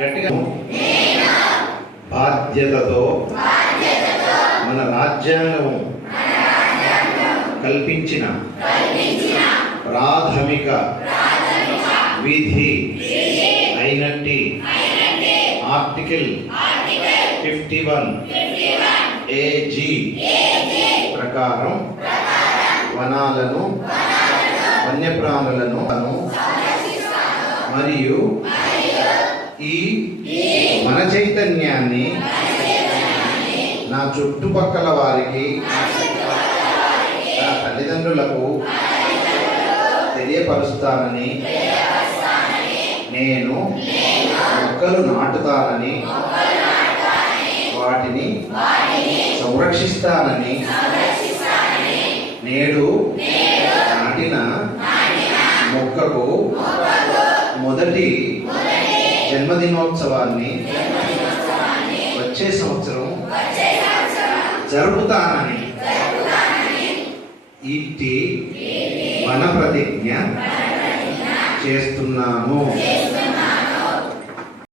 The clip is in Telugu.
గట్టిగా బాధ్యతతో మన రాజ్యాంగం కల్పించిన ప్రాథమిక విధి అయినట్టి ఆర్టికల్ 51 AG ప్రకారం వనాలను వన్యప్రాణులను మరియు ఈ మన చైతన్యాన్ని నా చుట్టుపక్కల వారికి నా తల్లిదండ్రులకు తెలియపరుస్తానని నేను మొక్కలు నాటుతానని వాటిని సంరక్షిస్తానని నేడు నాటిన మొక్కకు మొదటి జన్మదినోత్సవాన్ని వచ్చే సంవత్సరం జరుపుతానని ఇట్టి వన ప్రతిజ్ఞ చేస్తున్నాను.